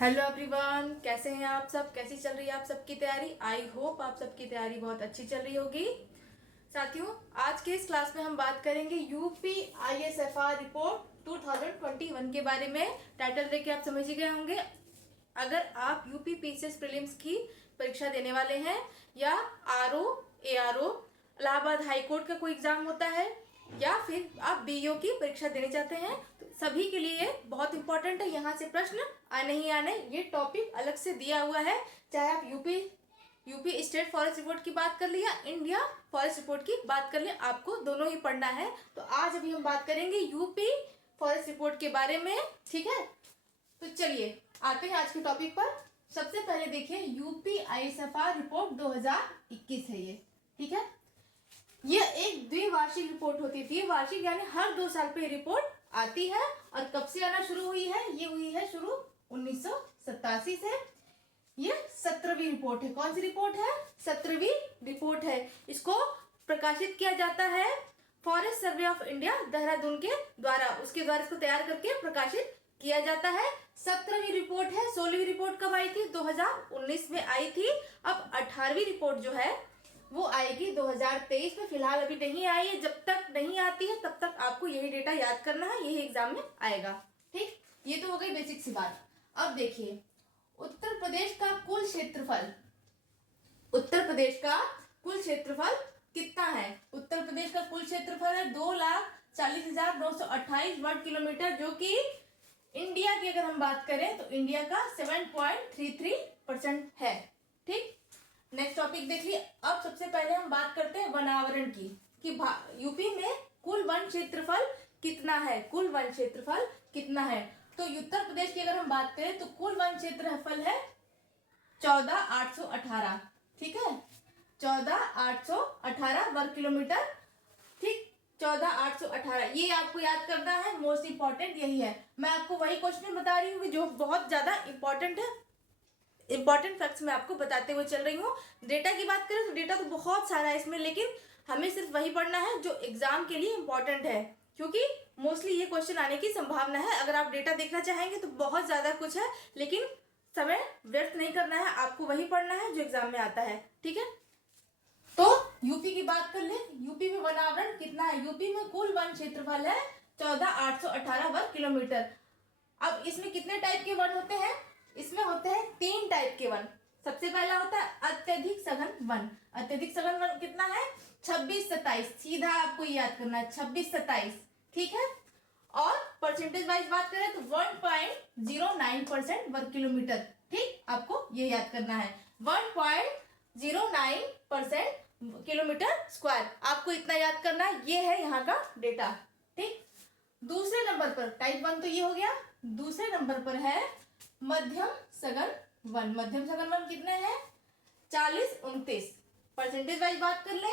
Hello everyone, कैसे हैं आप सब? कैसी चल रही है आप सबकी तैयारी? आई होप आप सबकी तैयारी बहुत अच्छी चल रही होगी। साथियों, आज के इस क्लास में हम बात करेंगे यूपी आईएसएफआर रिपोर्ट 2021 के बारे में। टाइटल देख के आप समझ ही गए होंगे। अगर आप यूपी पीसीएस प्रीलिम्स की परीक्षा देने वाले हैं या RO ARO Allahabad high court का कोई एग्जाम होता है या फिर आप बीईओ की परीक्षा देने चाहते हैं, तो सभी के लिए बहुत इंपॉर्टेंट है। यहाँ से प्रश्न आने ही आने, ये टॉपिक अलग से दिया हुआ है। चाहे आप यूपी स्टेट फॉरेस्ट रिपोर्ट की बात कर लिया, इंडिया फॉरेस्ट रिपोर्ट की बात कर लिया, आपको दोनों ही पढ़ना है। तो आज अभी हम बात करेंगे यूपी फॉरेस्ट रिपोर्ट के बारे में, ठीक है। तो चलिए आते हैं आज के टॉपिक पर। सबसे पहले देखिए, यूपी आईएसएफआर रिपोर्ट 2021 है ये, ठीक है। ये एक द्विवार्षिक रिपोर्ट होती थी। वार्षिक यानी हर 2 साल पे रिपोर्ट आती है। और कब से आना शुरू हुई है? ये हुई है शुरू 1987 से। ये 17वीं रिपोर्ट है। कौन सी रिपोर्ट है? 17वीं रिपोर्ट है। इसको प्रकाशित किया जाता है forest survey of India Dehradun के द्वारा, उसके द्वारा इसको तैयार करके प्रकाशित किया जाता है। 17वीं रिपोर्ट है। 16वीं रिपोर्ट कब आई थी? 2019 में आई थी। अब 18वीं रिपोर्ट जो है वो आएगी 2023 में। फिलहाल अभी नहीं आई है। जब तक नहीं आती है तब तक आपको यही डेटा याद करना है, यही एग्जाम में आएगा, ठीक। ये तो हो गई बेसिक सी बात। अब देखिए, उत्तर प्रदेश का कुल क्षेत्रफल, उत्तर प्रदेश का कुल क्षेत्रफल कितना है? उत्तर प्रदेश का कुल क्षेत्रफल है 2,40,928 वर्ग किलोमीटर, जो कि इंडिया की अगर हम बात करें तो इंडिया का 7.33% है, ठीक। नेक्स्ट टॉपिक देखिए। अब सबसे पहले हम बात करते हैं वनावरण की, कि यूपी में कुल वन क्षेत्रफल कितना है, कुल वन क्षेत्रफल कितना है। तो उत्तर प्रदेश की अगर हम बात करें तो कुल वन क्षेत्रफल है 14,818, ठीक है, 14,818 वर्ग किलोमीटर, ठीक। 14,818 ये आपको याद करना है। मोस्ट इंपॉर्टेंट यही है। मैं आपको वही क्वेश्चन बता रही हूँ जो बहुत ज्यादा इंपॉर्टेंट है। इंपॉर्टेंट फैक्ट्स मैं आपको बताते हुए चल रही हूँ। डेटा की बात करें तो डेटा तो बहुत सारा है इसमें, लेकिन हमें सिर्फ वही पढ़ना है जो एग्जाम के लिए इंपॉर्टेंट है, क्योंकि मोस्टली ये क्वेश्चन आने की संभावना है। अगर आप डेटा देखना चाहेंगे तो बहुत ज्यादा कुछ है, लेकिन समय व्यर्थ नहीं करना है, आपको वही पढ़ना है जो एग्जाम में आता है, ठीक है। तो यूपी की बात कर ले। यूपी में वनावरण कितना है? यूपी में कुल वन क्षेत्रफल है 14,818 वर्ग किलोमीटर। अब इसमें कितने टाइप के वन होते हैं? इसमें होते हैं 3 टाइप के वन। सबसे पहला होता है अत्यधिक सघन वन। अत्यधिक सघन वन कितना है? 26-27, सीधा आपको याद करना है 26-27, ठीक है। और परसेंटेज वाइज बात करें तो 1.09% वर्ग किलोमीटर, ठीक, आपको ये याद करना है 1.09% किलोमीटर स्क्वायर, आपको इतना याद करना है। ये है यहाँ का डेटा, ठीक। दूसरे नंबर पर टाइप 1 तो ये हो गया। दूसरे नंबर पर है मध्यम सघन वन। मध्यम सघन वन कितने हैं? 40-29, परसेंटेज वाइज बात कर ले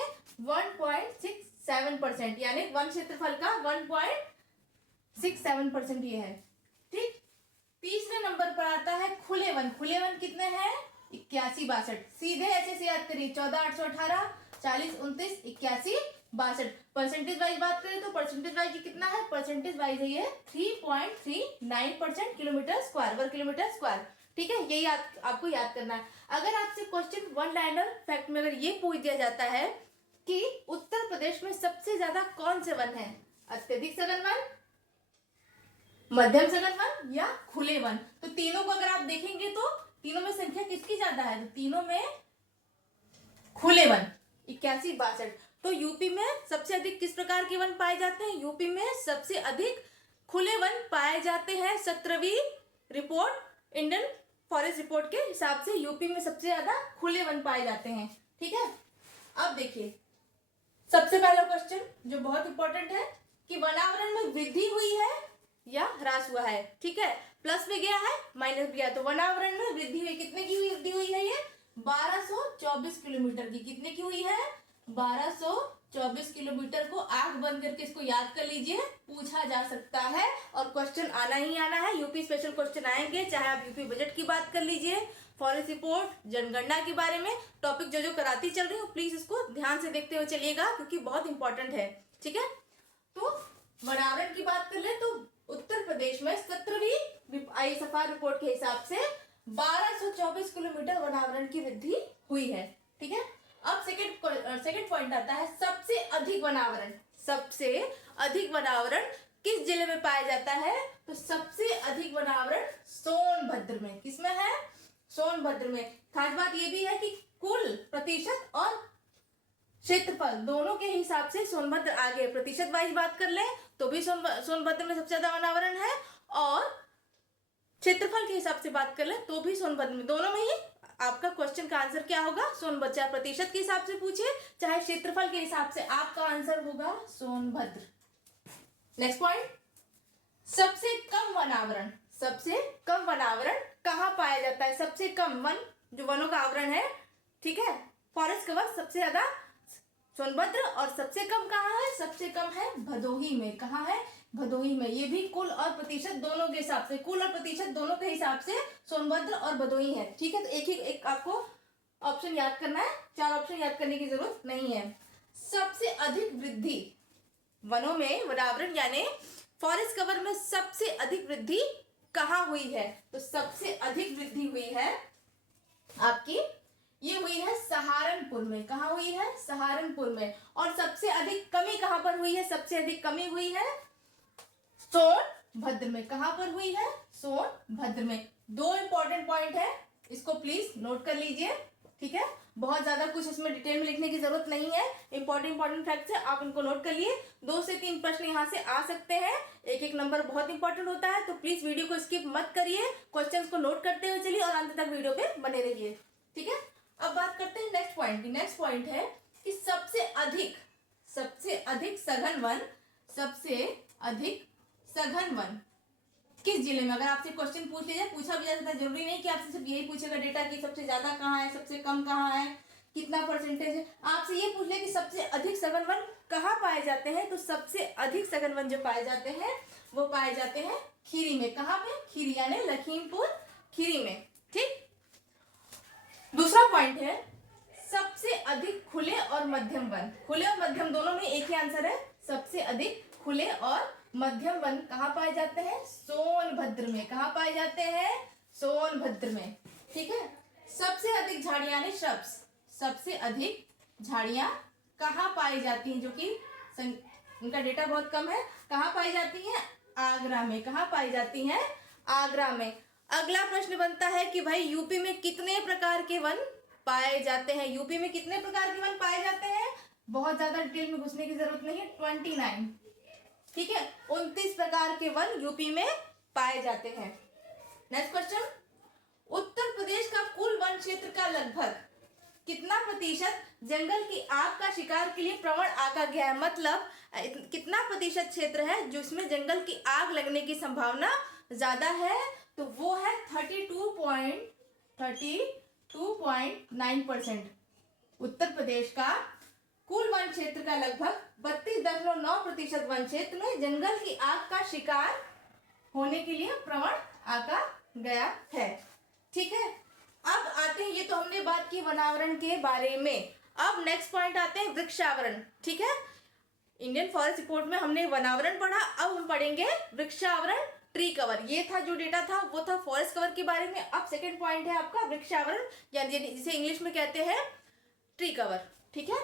1.67%, यानी वन क्षेत्रफल का 1.67% ये है, ठीक। तीसरे नंबर पर आता है खुले वन। खुले वन कितने हैं? 81-62, सीधे ऐसे से याद करिए 14,818, 40-29, 81-62। परसेंटेज वाइज बात करें तो परसेंटेज वाइज कितना है? परसेंटेज वाइज है ये 3.39% किलोमीटर स्क्वायर, वर्ग किलोमीटर स्क्वायर, ठीक है। यही आपको याद करना है। अगर आपसे क्वेश्चन वन लाइनर फैक्ट में अगर ये पूछ दिया जाता है कि उत्तर प्रदेश में सबसे ज्यादा कौन से वन है? अत्यधिक सघन वन, मध्यम सघन वन या खुले वन? तो तीनों को अगर आप देखेंगे तो तीनों में संख्या किसकी ज्यादा है? तो तीनों में खुले वन 81-62। तो यूपी में सबसे अधिक किस प्रकार के वन पाए जाते हैं? यूपी में सबसे अधिक खुले वन पाए जाते हैं। 17वीं रिपोर्ट इंडियन फॉरेस्ट रिपोर्ट के हिसाब से यूपी में सबसे ज्यादा खुले वन पाए जाते हैं, ठीक है। अब देखिए, सबसे पहला क्वेश्चन जो बहुत इंपॉर्टेंट है कि वनावरण में वृद्धि हुई है या ह्रास हुआ है, ठीक है। प्लस में गया है, माइनस भी गया, तो वनावरण में वृद्धि हुई। कितने की वृद्धि हुई है? ये 1224 किलोमीटर की। कितने की हुई है? 1224 किलोमीटर को आंख बंद करके इसको याद कर लीजिए, पूछा जा सकता है और क्वेश्चन आना ही आना है। यूपी स्पेशल क्वेश्चन आएंगे, चाहे आप यूपी बजट की बात कर लीजिए, फॉरेस्ट रिपोर्ट, जनगणना के बारे में टॉपिक जो कराती चल रही हूँ, प्लीज इसको ध्यान से देखते हुए चलिएगा, क्योंकि बहुत इंपॉर्टेंट है, ठीक है। तो वनावरण की बात कर ले तो उत्तर प्रदेश में 17वीं आईएसएफआर रिपोर्ट के हिसाब से 1224 किलोमीटर वनावरण की वृद्धि हुई है। ठीक है, अब सेकंड पॉइंट आता है सबसे अधिक वनावरण। सबसे अधिक वनावरण किस जिले में पाया जाता है? तो सबसे अधिक वनावरण सोनभद्र में। किसमें है? सोनभद्र में। खास बात यह भी है कि कुल प्रतिशत और क्षेत्रफल दोनों के हिसाब से सोनभद्र आगे। प्रतिशत वाइज बात कर ले तो भी सोनभद्र में सबसे ज्यादा वनावरण है, और क्षेत्रफल के हिसाब से बात कर ले तो भी सोनभद्र में। दोनों में ही आपका क्वेश्चन का आंसर क्या होगा? सोनभद्र। चाहे प्रतिशत के हिसाब से पूछे चाहे क्षेत्रफल के हिसाब से, आपका आंसर होगा सोनभद्र। नेक्स्ट पॉइंट, सबसे कम वनावरण। सबसे कम वनावरण कहाँ पाया जाता है? सबसे कम वन, जो वनों का आवरण है, ठीक है, फॉरेस्ट कवर सबसे ज्यादा सोनभद्र, और सबसे कम कहाँ है? सबसे कम है भदोही में। कहाँ है? भदोही में। ये भी कुल और प्रतिशत दोनों के हिसाब से, कुल और प्रतिशत दोनों के हिसाब से सोनभद्र और भदोही है। ठीक है, तो एक आपको ऑप्शन याद करना है, 4 ऑप्शन याद करने की जरूरत नहीं है। सबसे अधिक वृद्धि वनों में, वनावरण यानी फॉरेस्ट कवर में सबसे अधिक वृद्धि कहाँ हुई है? तो सबसे अधिक वृद्धि हुई है आपकी, ये हुई है सहारनपुर में। कहाँ हुई है? सहारनपुर में। और सबसे अधिक कमी कहाँ पर हुई है? सबसे अधिक कमी हुई है सोनभद्र में। कहाँ पर हुई है? सोनभद्र में। 2 इंपॉर्टेंट पॉइंट है, इसको प्लीज नोट कर लीजिए। ठीक है, बहुत ज्यादा कुछ इसमें डिटेल में लिखने की जरूरत नहीं है। इंपॉर्टेंट फैक्ट्स है, आप इनको नोट कर लिए। 2 से 3 प्रश्न यहाँ से आ सकते हैं। एक नंबर बहुत इंपॉर्टेंट होता है, तो प्लीज वीडियो को स्किप मत करिए, क्वेश्चंस को नोट करते हुए चलिए और अंत तक वीडियो पे बने रहिए। ठीक है, अब बात करते हैं नेक्स्ट पॉइंट की। नेक्स्ट पॉइंट है कि सबसे अधिक सघन वन, सबसे अधिक सघन वन किस जिले में? अगर आपसे क्वेश्चन पूछ लिया, पूछा भी जाता है, जरूरी नहीं कि आपसे सिर्फ यही पूछेगा डेटा कि सबसे ज्यादा कहाँ है, सबसे कम कहाँ है, कितना परसेंटेज है। आपसे ये पूछ ले कि सबसे अधिक सघन वन कहाँ पाए जाते हैं, तो सबसे अधिक सघन वन जो पाए जाते हैं वो पाए जाते हैं खीरी में। कहाँ पे? खीरी यानी लखीमपुर खीरी में। ठीक, दूसरा पॉइंट है सबसे अधिक खुले और मध्यम वन। खुले और मध्यम दोनों में एक ही आंसर है। सबसे अधिक खुले और मध्यम वन कहाँ पाए जाते हैं? सोनभद्र में। कहाँ पाए जाते हैं? सोनभद्र में। ठीक है, सबसे अधिक झाड़ियां यानी श्रब्स, सबसे अधिक झाड़ियां कहाँ पाई जाती हैं, जो कि इनका डेटा बहुत कम है, कहाँ पाई जाती हैं? आगरा में। कहाँ पाई जाती हैं? आगरा में। अगला प्रश्न बनता है कि भाई यूपी में कितने प्रकार के वन पाए जाते हैं? यूपी में कितने प्रकार के वन पाए जाते हैं? बहुत ज्यादा डिटेल में घुसने की जरूरत नहीं है, 29। ठीक है, 29 प्रकार के वन यूपी में पाए जाते हैं। नेक्स्ट क्वेश्चन, उत्तर प्रदेश का कुल वन क्षेत्र का लगभग कितना प्रतिशत जंगल की आग का शिकार के लिए प्रवण आका गया है? मतलब कितना प्रतिशत क्षेत्र है जिसमें जंगल की आग लगने की संभावना ज्यादा है? तो वो है 32.9%। उत्तर प्रदेश का कुल वन क्षेत्र का लगभग 32.9% वन क्षेत्र में जंगल की आग का शिकार होने के लिए प्रवण आका गया है। ठीक है, अब आते हैं, ये तो हमने बात की वनावरण के बारे में। अब नेक्स्ट पॉइंट आते हैं वृक्षावरण। ठीक है, इंडियन फॉरेस्ट रिपोर्ट में हमने वनावरण पढ़ा, अब हम पढ़ेंगे वृक्षावरण, ट्री कवर। ये था जो डेटा था वो था फॉरेस्ट कवर के बारे में। अब सेकंड पॉइंट है आपका वृक्षावरण, यानी जिसे इंग्लिश में कहते हैं ट्री कवर। ठीक है,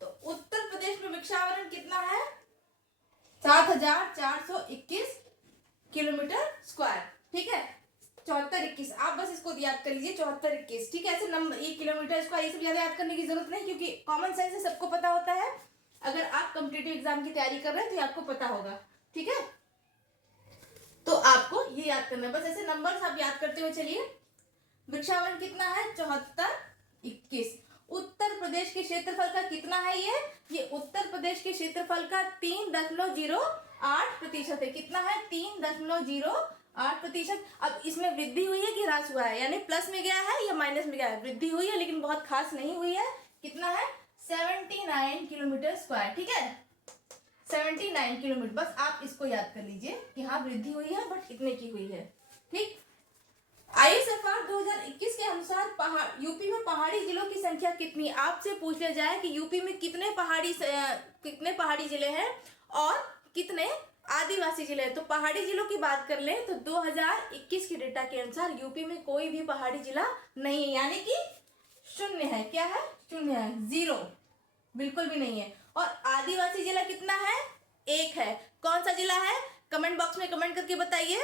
तो उत्तर प्रदेश में वृक्षावरण कितना है? 7421 किलोमीटर स्क्वायर। ठीक है, 7421, आप बस इसको याद कर लीजिए 7421। ठीक है, ऐसे नंबर, ये किलोमीटर स्क्वायर, ये सब ज्यादा याद करने की जरूरत नहीं, क्योंकि कॉमन सेंस से सबको पता होता है। अगर आप कॉम्पिटिटिव एग्जाम की तैयारी कर रहे हैं तो ये आपको पता होगा। ठीक है, तो आपको ये याद करना है, बस ऐसे नंबर्स आप याद करते हुए चलिए। वृक्षावरण कितना है? 7421। उत्तर प्रदेश के क्षेत्रफल का कितना है? ये उत्तर प्रदेश के क्षेत्रफल का 3.08% है। कितना है? 3.08%। अब इसमें वृद्धि हुई है कि ह्रास हुआ है, यानी प्लस में गया है या माइनस में गया है? वृद्धि हुई है, लेकिन बहुत खास नहीं हुई है। कितना है? 79 किलोमीटर स्क्वायर। ठीक है, 79 किलोमीटर। बस आप इसको याद कर लीजिए कि हाँ वृद्धि हुई है, बट इतने की हुई है। ठीक, आईएसएफआर 2021 के अनुसार यूपी में पहाड़ी जिलों की संख्या कितनी? आपसे पूछ लिया जाए कि यूपी में कितने पहाड़ी जिले हैं और कितने आदिवासी जिले। तो पहाड़ी जिलों की बात कर लें तो 2021 के डेटा के अनुसार यूपी में कोई भी पहाड़ी जिला नहीं है, यानी कि शून्य है। क्या है? शून्य है, जीरो, बिल्कुल भी नहीं है। और आदिवासी जिला कितना है? एक है। कौन सा जिला है? कमेंट बॉक्स में कमेंट करके बताइए,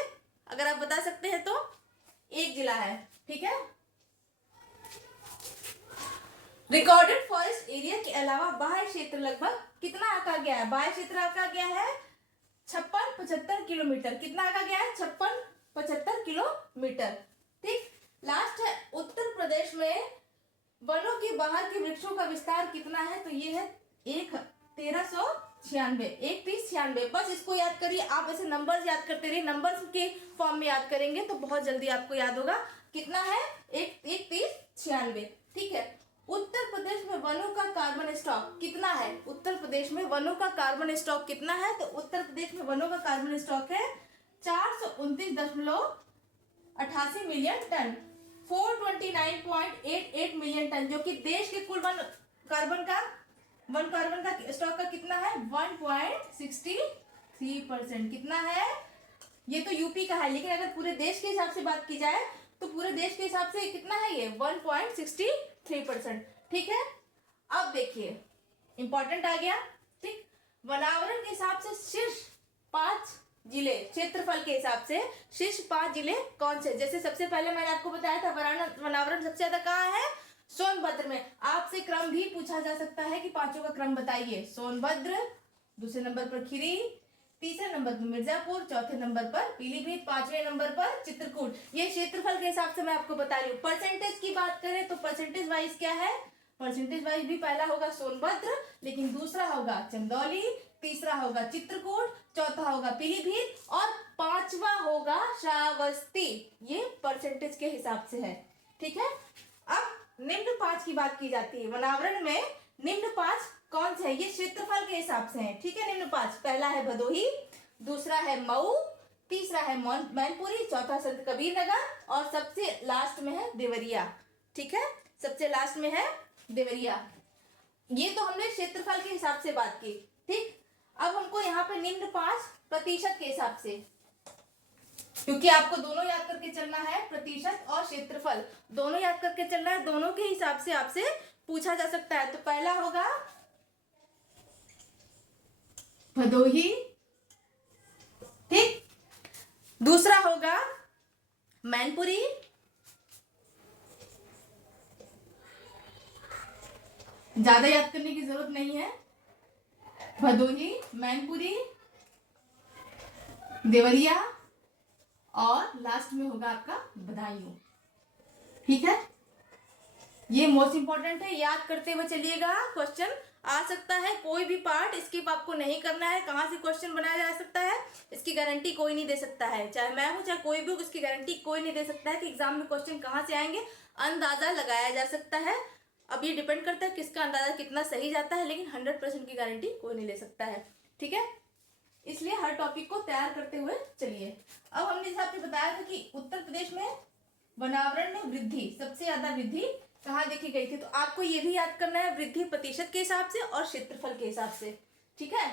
अगर आप बता सकते हैं तो। एक जिला है, ठीक है। रिकॉर्डेड फॉरेस्ट एरिया के अलावा बाह्य क्षेत्र लगभग कितना आंका गया है? बाह्य क्षेत्र आंका गया है 56-75 किलोमीटर। कितना आंका गया है? 56-75 किलोमीटर। ठीक। लास्ट है, उत्तर प्रदेश में वनों के बाहर के वृक्षों का विस्तार कितना है? तो ये है 1396। बस इसको याद करिए। आप ऐसे नंबर्स याद करते रहिए, नंबर्स के फॉर्म में याद करेंगे तो बहुत जल्दी आपको याद होगा। कितना है? 1396। ठीक है। उत्तर प्रदेश में वनों का कार्बन स्टॉक कितना है? उत्तर प्रदेश में वनों का कार्बन स्टॉक कितना है? तो उत्तर प्रदेश में वनों का कार्बन स्टॉक है 429.88 मिलियन टन, 429.88 मिलियन टन, जो कि देश के कुल वन कार्बन का स्टॉक का कितना है? 1.63%। कितना है? ये तो यूपी का है, लेकिन अगर पूरे देश के हिसाब से बात की जाए तो पूरे देश के हिसाब से कितना है? ये 1.63%। ठीक है। अब देखिए, इंपॉर्टेंट आ गया। ठीक। वनावरण के हिसाब से शीर्ष 5 जिले, क्षेत्रफल के हिसाब से शीर्ष 5 जिले कौन से? जैसे सबसे पहले मैंने आपको बताया था वनावरण सबसे ज्यादा कहाँ है? सोनभद्र में। आपसे क्रम भी पूछा जा सकता है कि पांचों का क्रम बताइए। सोनभद्र, दूसरे नंबर पर खीरी, तीसरे नंबर पर मिर्जापुर, चौथे नंबर पर पीलीभीत, पांचवें नंबर पर चित्रकूट। ये क्षेत्रफल के हिसाब से मैं आपको बता रही हूँ। परसेंटेज की बात करें तो परसेंटेज वाइज क्या है? परसेंटेज वाइज भी पहला होगा सोनभद्र, लेकिन दूसरा होगा चंदौली, तीसरा होगा चित्रकूट, चौथा होगा पीलीभीत और पांचवा होगा श्रावस्ती। ये परसेंटेज के हिसाब से है। ठीक है। अब निम्न 5 की बात की जाती है। वनावरण में निम्न 5 कौन से है? ये क्षेत्रफल के हिसाब से है। ठीक है। निम्न 5, पहला है भदोही, दूसरा है मऊ, तीसरा है मैनपुरी, चौथा संत कबीर नगर और सबसे लास्ट में है देवरिया। ठीक है। सबसे लास्ट में है देवरिया। ये तो हमने क्षेत्रफल के हिसाब से बात की। ठीक। अब हमको यहाँ पे निम्न 5 प्रतिशत के हिसाब से, क्योंकि आपको दोनों याद करके चलना है, प्रतिशत और क्षेत्रफल दोनों याद करके चलना है। दोनों के हिसाब से आपसे पूछा जा सकता है। तो पहला होगा भदोही, ठीक। दूसरा होगा मैनपुरी, ज्यादा याद करने की जरूरत नहीं है। भदोही, मैनपुरी, देवरिया और लास्ट में होगा आपका बदायूं। ठीक है। ये मोस्ट इंपॉर्टेंट है, याद करते हुए चलिएगा। क्वेश्चन आ सकता है, कोई भी पार्ट स्किप आपको नहीं करना है। कहाँ से क्वेश्चन बनाया जा सकता है इसकी गारंटी कोई नहीं दे सकता है, चाहे मैं हूं चाहे कोई भी हो, इसकी गारंटी कोई नहीं दे सकता है कि एग्जाम में क्वेश्चन कहाँ से आएंगे। अंदाजा लगाया जा सकता है। अब ये डिपेंड करता है किसका अंदाजा कितना सही जाता है, लेकिन 100% की गारंटी कोई नहीं ले सकता है। ठीक है। इसलिए हर टॉपिक को तैयार करते हुए चलिए। अब हमने जैसे आपको बताया था कि उत्तर प्रदेश में वनावरण में वृद्धि, सबसे ज्यादा वृद्धि कहाँ देखी गई थी, तो आपको ये भी याद करना है, वृद्धि प्रतिशत के हिसाब से और क्षेत्रफल के हिसाब से। ठीक है।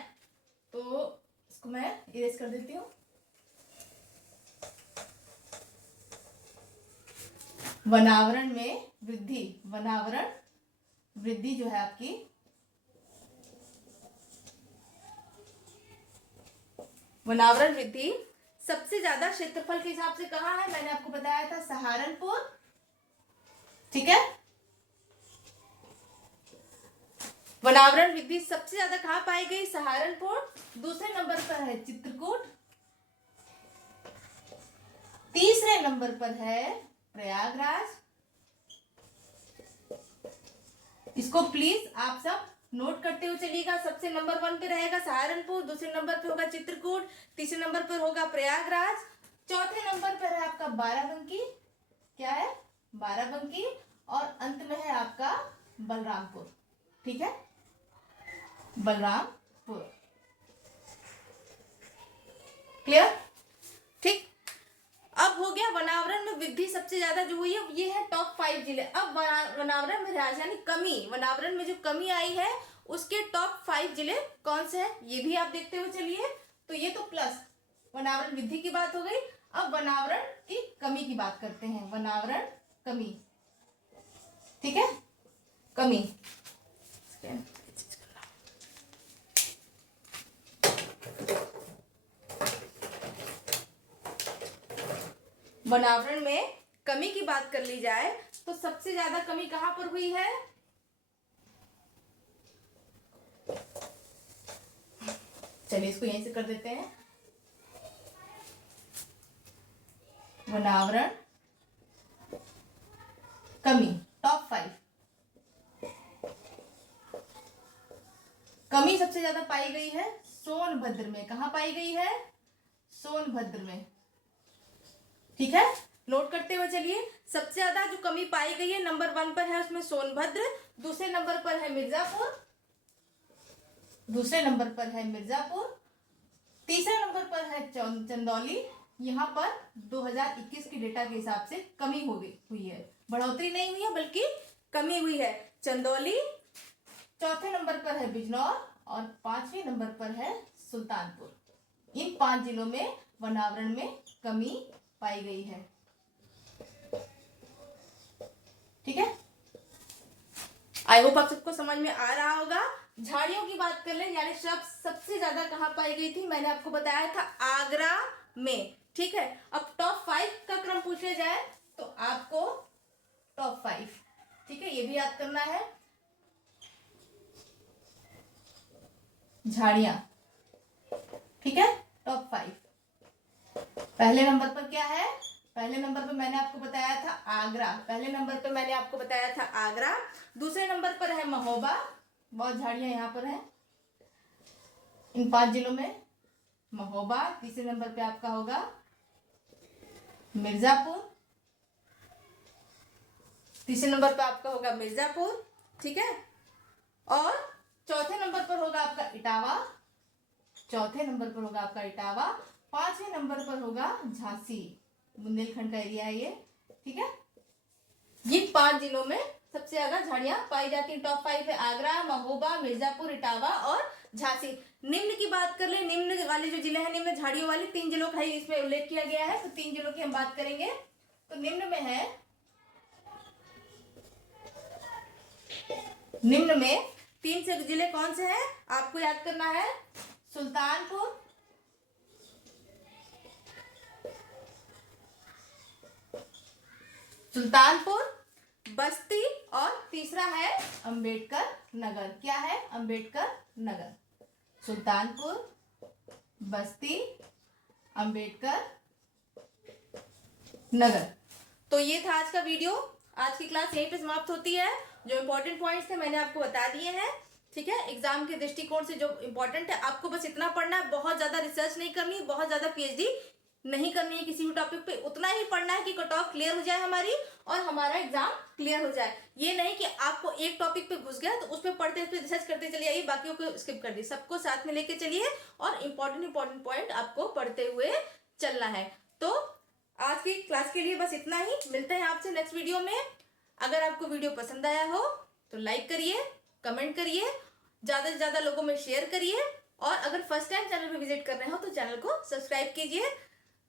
तो इसको मैं इरेज कर देती हूँ। वनावरण में वृद्धि, वनावरण वृद्धि जो है आपकी, वनावरण वृद्धि सबसे ज्यादा क्षेत्रफल के हिसाब से कहाँ है? मैंने आपको बताया था सहारनपुर। ठीक है। वनावरण वृद्धि सबसे ज्यादा कहाँ पाई गई? सहारनपुर। दूसरे नंबर पर है चित्रकूट, तीसरे नंबर पर है प्रयागराज। इसको प्लीज आप सब नोट करते हुए चलिएगा। सबसे नंबर 1 पे रहेगा सहारनपुर, दूसरे नंबर पे होगा चित्रकूट, तीसरे नंबर पर होगा प्रयागराज, चौथे नंबर पर है आपका बाराबंकी। क्या है? बाराबंकी। और अंत में है आपका बलरामपुर। ठीक है। बलरामपुर। क्लियर? ठीक। अब हो गया वनावरण में वृद्धि सबसे ज्यादा जो हुई है, ये है टॉप 5 जिले। अब वनावरण में यानी कमी, वनावरण में जो कमी आई है उसके टॉप 5 जिले कौन से हैं ये भी आप देखते हुए चलिए। तो ये तो प्लस वनावरण वृद्धि की बात हो गई। अब वनावरण की कमी की बात करते हैं, वनावरण कमी, ठीक है, कमी। वनावरण में कमी की बात कर ली जाए तो सबसे ज्यादा कमी कहां पर हुई है? चलिए इसको यहीं से कर देते हैं। वनावरण कमी टॉप 5, कमी सबसे ज्यादा पाई गई है सोनभद्र में। कहां पाई गई है? सोनभद्र में, ठीक है। नोट करते हुए चलिए, सबसे ज्यादा जो कमी पाई गई है नंबर 1 पर है उसमें सोनभद्र, दूसरे नंबर पर है मिर्जापुर, दूसरे नंबर पर है मिर्जापुर, तीसरे नंबर पर है चंदौली। यहाँ पर 2021 के डेटा के हिसाब से कमी हुई है, बढ़ोतरी नहीं हुई है बल्कि कमी हुई है। चंदौली, चौथे नंबर पर है बिजनौर और 5वें नंबर पर है सुल्तानपुर। इन 5 जिलों में वनावरण में कमी पाई गई है, ठीक है। आई होप आप सबको समझ में आ रहा होगा। झाड़ियों की बात कर लें, यानी सबसे ज्यादा कहां पाई गई थी? मैंने आपको बताया था आगरा में, ठीक है। अब टॉप 5 का क्रम पूछा जाए तो आपको टॉप 5, ठीक है, ये भी याद करना है। झाड़ियां, ठीक है, टॉप 5। पहले नंबर पर क्या है? पहले नंबर पर मैंने आपको बताया था आगरा, पहले नंबर पर मैंने आपको बताया था आगरा। दूसरे नंबर पर है महोबा, बहुत झाड़ियां यहां पर हैं इन 5 जिलों में, महोबा। तीसरे नंबर पे आपका होगा मिर्जापुर, तीसरे नंबर पर आपका होगा मिर्जापुर, ठीक है। और चौथे नंबर पर होगा आपका इटावा, चौथे नंबर पर होगा आपका इटावा। 5वें नंबर पर होगा झांसी, बुंदेलखंड का एरिया है ये, ठीक है। ये 5 जिलों में सबसे ज्यादा झाड़ियां पाई जाती है। टॉप 5 है आगरा, महोबा, मिर्जापुर, इटावा और झांसी। निम्न की बात कर ले, निम्न वाले जो जिले हैं, निम्न झाड़ियों वाले 3 जिलों का ही इसमें उल्लेख किया गया है, तो 3 जिलों की हम बात करेंगे। तो निम्न में है, निम्न में 3 से जिले कौन से हैं आपको याद करना है? सुल्तानपुर, सुल्तानपुर, बस्ती और तीसरा है अंबेडकर नगर। क्या है? अंबेडकर नगर। सुल्तानपुर, बस्ती, अंबेडकर नगर। तो ये था आज का वीडियो। आज की क्लास यहीं पे समाप्त होती है। जो इंपॉर्टेंट पॉइंट्स थे मैंने आपको बता दिए हैं, ठीक है। एग्जाम के दृष्टिकोण से जो इंपॉर्टेंट है आपको बस इतना पढ़ना है, बहुत ज्यादा रिसर्च नहीं करनी, बहुत ज्यादा पीएचडी नहीं करनी है किसी भी टॉपिक पे। उतना ही पढ़ना है कि कट ऑफ क्लियर हो जाए हमारी और हमारा एग्जाम क्लियर हो जाए। ये नहीं कि आपको एक टॉपिक पे घुस गया तो उस पर पढ़ते, उस पर रिसर्च करते चलिए आइए, बाकियों को स्किप कर दिए। सबको साथ में लेके चलिए और इंपॉर्टेंट पॉइंट आपको पढ़ते हुए चलना है। तो आज की क्लास के लिए बस इतना ही। मिलते हैं आपसे नेक्स्ट वीडियो में। अगर आपको वीडियो पसंद आया हो तो लाइक करिए, कमेंट करिए, ज्यादा से ज्यादा लोगों में शेयर करिए और अगर फर्स्ट टाइम चैनल पे विजिट कर रहे हो तो चैनल को सब्सक्राइब कीजिए।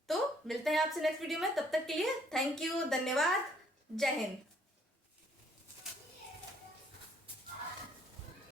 तो मिलते हैं आपसे नेक्स्ट वीडियो में, तब तक के लिए थैंक यू, धन्यवाद, जय हिंद।